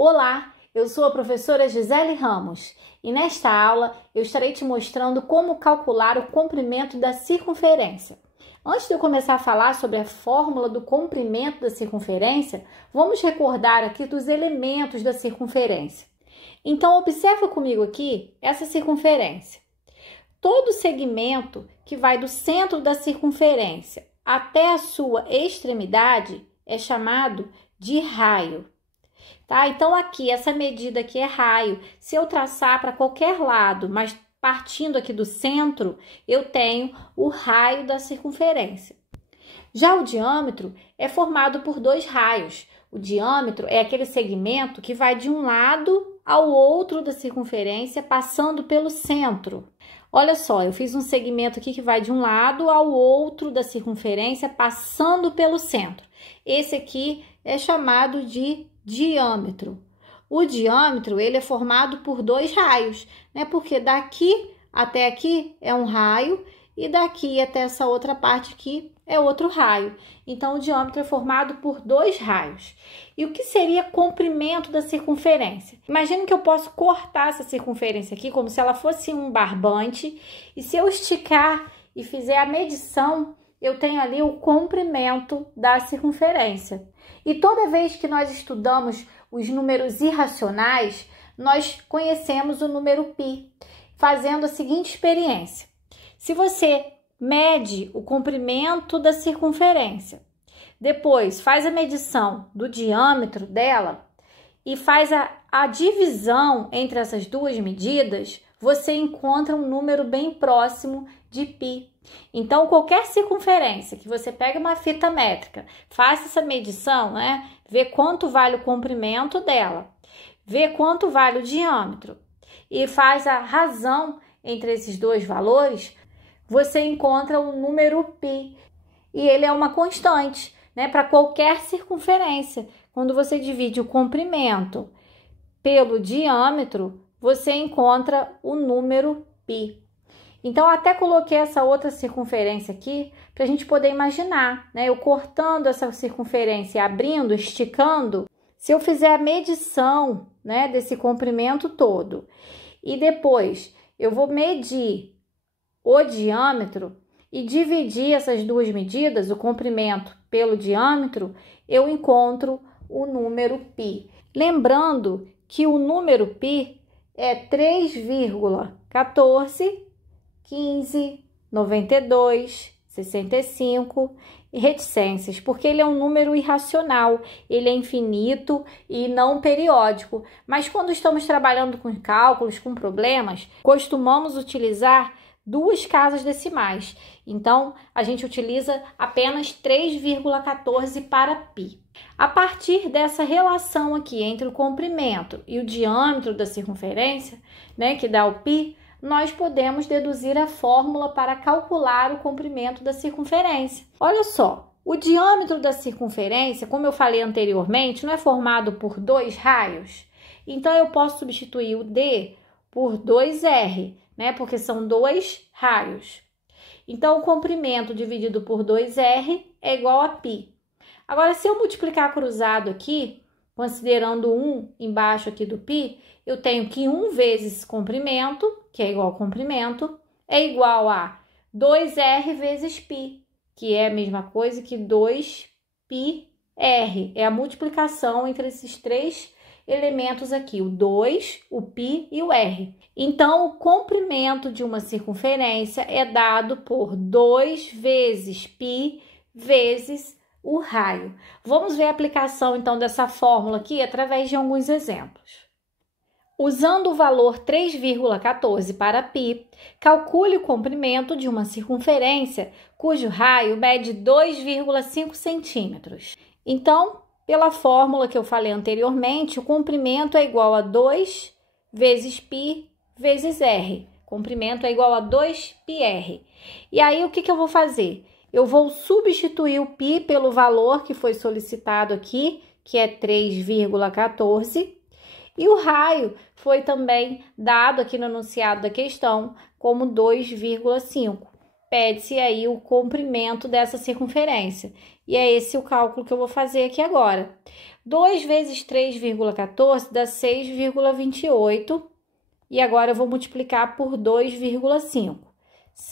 Olá, eu sou a professora Gisele Ramos e nesta aula eu estarei te mostrando como calcular o comprimento da circunferência. Antes de eu começar a falar sobre a fórmula do comprimento da circunferência, vamos recordar aqui dos elementos da circunferência. Então, observa comigo aqui essa circunferência. Todo segmento que vai do centro da circunferência até a sua extremidade é chamado de raio. Tá? Então, aqui, essa medida aqui é raio. Se eu traçar para qualquer lado, mas partindo aqui do centro, eu tenho o raio da circunferência. Já o diâmetro é formado por dois raios. O diâmetro é aquele segmento que vai de um lado ao outro da circunferência, passando pelo centro. Olha só, eu fiz um segmento aqui que vai de um lado ao outro da circunferência, passando pelo centro. Esse aqui é chamado de diâmetro. O diâmetro, ele é formado por dois raios, né? Porque daqui até aqui é um raio e daqui até essa outra parte aqui é outro raio. Então, o diâmetro é formado por dois raios. E o que seria comprimento da circunferência? Imagina que eu posso cortar essa circunferência aqui como se ela fosse um barbante. E se eu esticar e fizer a medição, eu tenho ali o comprimento da circunferência. E toda vez que nós estudamos os números irracionais, nós conhecemos o número π, fazendo a seguinte experiência. Se você mede o comprimento da circunferência, depois faz a medição do diâmetro dela e faz a divisão entre essas duas medidas, você encontra um número bem próximo de π. Então, qualquer circunferência que você pegue uma fita métrica, faça essa medição, né? Vê quanto vale o comprimento dela, vê quanto vale o diâmetro e faz a razão entre esses dois valores, você encontra o número π. E ele é uma constante, né? Para qualquer circunferência. Quando você divide o comprimento pelo diâmetro, você encontra o número π. Então, até coloquei essa outra circunferência aqui para a gente poder imaginar, né? Eu cortando essa circunferência, abrindo, esticando, se eu fizer a medição, né, desse comprimento todo e depois eu vou medir o diâmetro e dividir essas duas medidas, o comprimento pelo diâmetro, eu encontro o número π. Lembrando que o número π é 3,14 15, 92, 65 e reticências, porque ele é um número irracional, ele é infinito e não periódico. Mas quando estamos trabalhando com cálculos, com problemas, costumamos utilizar duas casas decimais. Então, a gente utiliza apenas 3,14 para π. A partir dessa relação aqui entre o comprimento e o diâmetro da circunferência, né, que dá o π, nós podemos deduzir a fórmula para calcular o comprimento da circunferência. Olha só, o diâmetro da circunferência, como eu falei anteriormente, não é formado por dois raios? Então, eu posso substituir o D por 2R, né? Porque são dois raios. Então, o comprimento dividido por 2R é igual a π. Agora, se eu multiplicar cruzado aqui, considerando 1 embaixo aqui do π, eu tenho que 1 vezes comprimento, que é igual a comprimento, é igual a 2R vezes π, que é a mesma coisa que 2πr. É a multiplicação entre esses três elementos aqui, o 2, o π e o r. Então, o comprimento de uma circunferência é dado por 2 vezes π vezes o raio. Vamos ver a aplicação, então, dessa fórmula aqui através de alguns exemplos. Usando o valor 3,14 para π, calcule o comprimento de uma circunferência cujo raio mede 2,5 centímetros. Então, pela fórmula que eu falei anteriormente, o comprimento é igual a 2 vezes π vezes r. Comprimento é igual a 2πr. E aí, o que eu vou fazer? Eu vou substituir o π pelo valor que foi solicitado aqui, que é 3,14. E o raio foi também dado aqui no enunciado da questão como 2,5. pede-se aí o comprimento dessa circunferência. E é esse o cálculo que eu vou fazer aqui agora. 2 vezes 3,14 dá 6,28. E agora eu vou multiplicar por 2,5.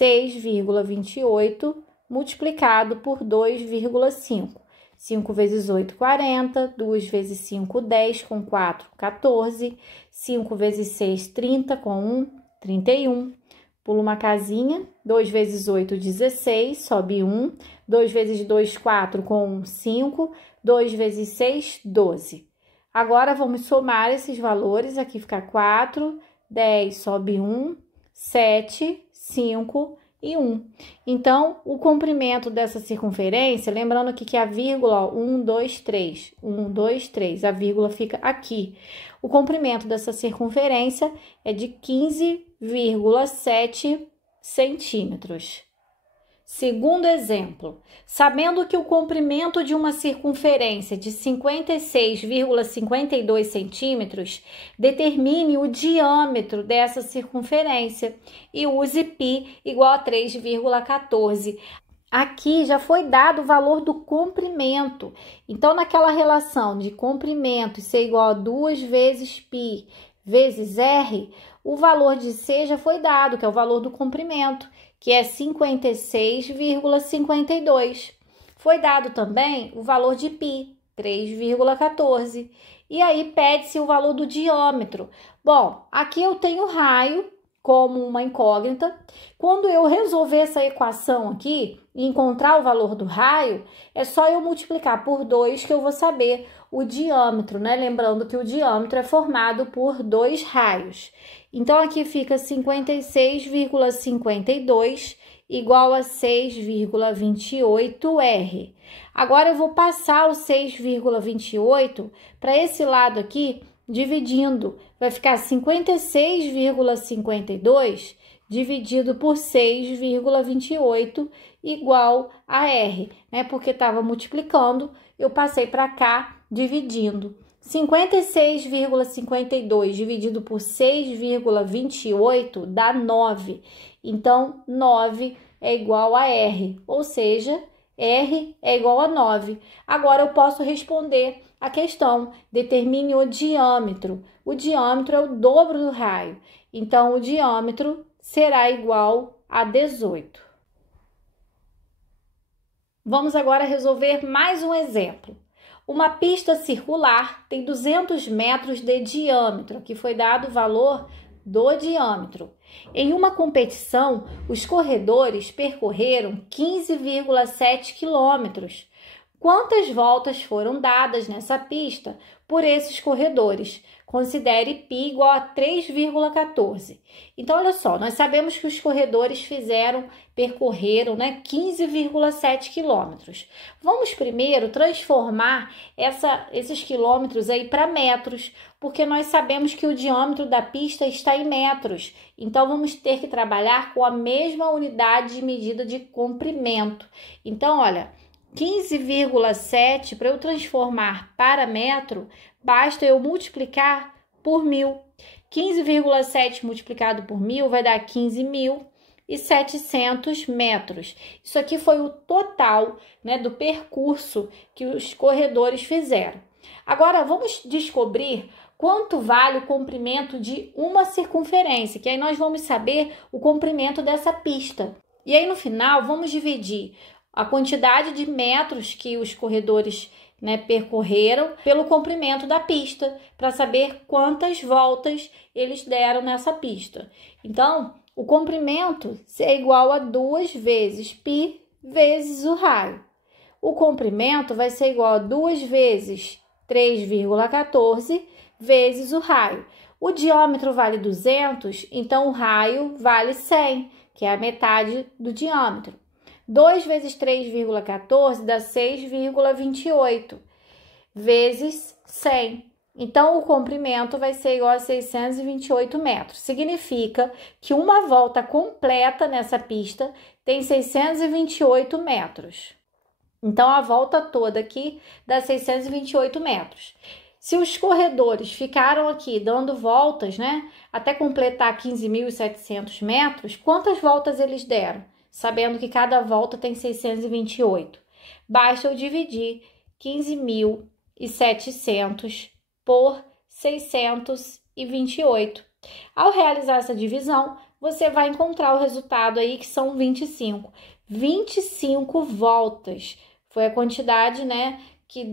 6,28 multiplicado por 2,5. 5 vezes 8, 40. 2 vezes 5, 10. Com 4, 14. 5 vezes 6, 30. Com 1, 31. Pula uma casinha. 2 vezes 8, 16. Sobe 1. 2 vezes 2, 4. Com 1, 5. 2 vezes 6, 12. Agora, vamos somar esses valores. Aqui fica 4, 10, sobe 1, 7, 5 e 1. Então, o comprimento dessa circunferência, lembrando aqui que a vírgula, ó, 1, 2, 3, 1, 2, 3, a vírgula fica aqui. O comprimento dessa circunferência é de 15,7 centímetros. Segundo exemplo, sabendo que o comprimento de uma circunferência de 56,52 centímetros, determine o diâmetro dessa circunferência e use π igual a 3,14. Aqui já foi dado o valor do comprimento. Então, naquela relação de comprimento ser igual a 2 vezes π vezes r, o valor de C já foi dado, que é o valor do comprimento, que é 56,52. Foi dado também o valor de π, 3,14. E aí pede-se o valor do diâmetro. Bom, aqui eu tenho raio como uma incógnita. Quando eu resolver essa equação aqui e encontrar o valor do raio, é só eu multiplicar por 2 que eu vou saber o diâmetro, né? Lembrando que o diâmetro é formado por 2 raios. Então, aqui fica 56,52 igual a 6,28 R. Agora, eu vou passar o 6,28 para esse lado aqui, dividindo. Vai ficar 56,52 dividido por 6,28 igual a R, né? Porque estava multiplicando, eu passei para cá dividindo. 56,52 dividido por 6,28 dá 9. Então, 9 é igual a R, ou seja, R é igual a 9. Agora, eu posso responder a questão. Determine o diâmetro. O diâmetro é o dobro do raio. Então, o diâmetro será igual a 18. Vamos agora resolver mais um exemplo. Uma pista circular tem 200 metros de diâmetro, que foi dado o valor do diâmetro. Em uma competição, os corredores percorreram 15,7 quilômetros. Quantas voltas foram dadas nessa pista por esses corredores? Considere π igual a 3,14. Então, olha só, nós sabemos que os corredores percorreram, né, 15,7 quilômetros. Vamos primeiro transformar esses quilômetros aí para metros, porque nós sabemos que o diâmetro da pista está em metros. Então, vamos ter que trabalhar com a mesma unidade de medida de comprimento. Então, olha, 15,7 para eu transformar para metro, basta eu multiplicar por 1000. 15,7 multiplicado por 1000 vai dar 15.700 metros. Isso aqui foi o total, né, do percurso que os corredores fizeram. Agora, vamos descobrir quanto vale o comprimento de uma circunferência, que aí nós vamos saber o comprimento dessa pista. E aí, no final, vamos dividir a quantidade de metros que os corredores, né, percorreram pelo comprimento da pista, para saber quantas voltas eles deram nessa pista. Então, o comprimento é igual a 2 vezes π vezes o raio. O comprimento vai ser igual a 2 vezes 3,14 vezes o raio. O diâmetro vale 200, então o raio vale 100, que é a metade do diâmetro. 2 vezes 3,14 dá 6,28 vezes 100. Então, o comprimento vai ser igual a 628 metros. Significa que uma volta completa nessa pista tem 628 metros. Então, a volta toda aqui dá 628 metros. Se os corredores ficaram aqui dando voltas, né, até completar 15.700 metros, quantas voltas eles deram? sabendo que cada volta tem 628. Basta eu dividir 15.700 por 628. Ao realizar essa divisão, você vai encontrar o resultado aí que são 25. 25 voltas. Foi a quantidade, né,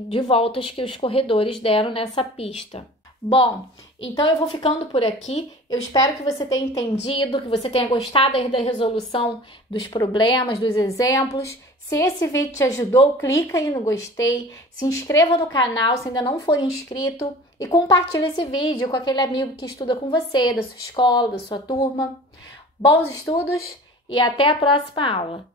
de voltas que os corredores deram nessa pista. Bom, então eu vou ficando por aqui. Eu espero que você tenha entendido, que você tenha gostado aí da resolução dos problemas, dos exemplos. Se esse vídeo te ajudou, clica aí no gostei, se inscreva no canal se ainda não for inscrito e compartilhe esse vídeo com aquele amigo que estuda com você, da sua escola, da sua turma. Bons estudos e até a próxima aula!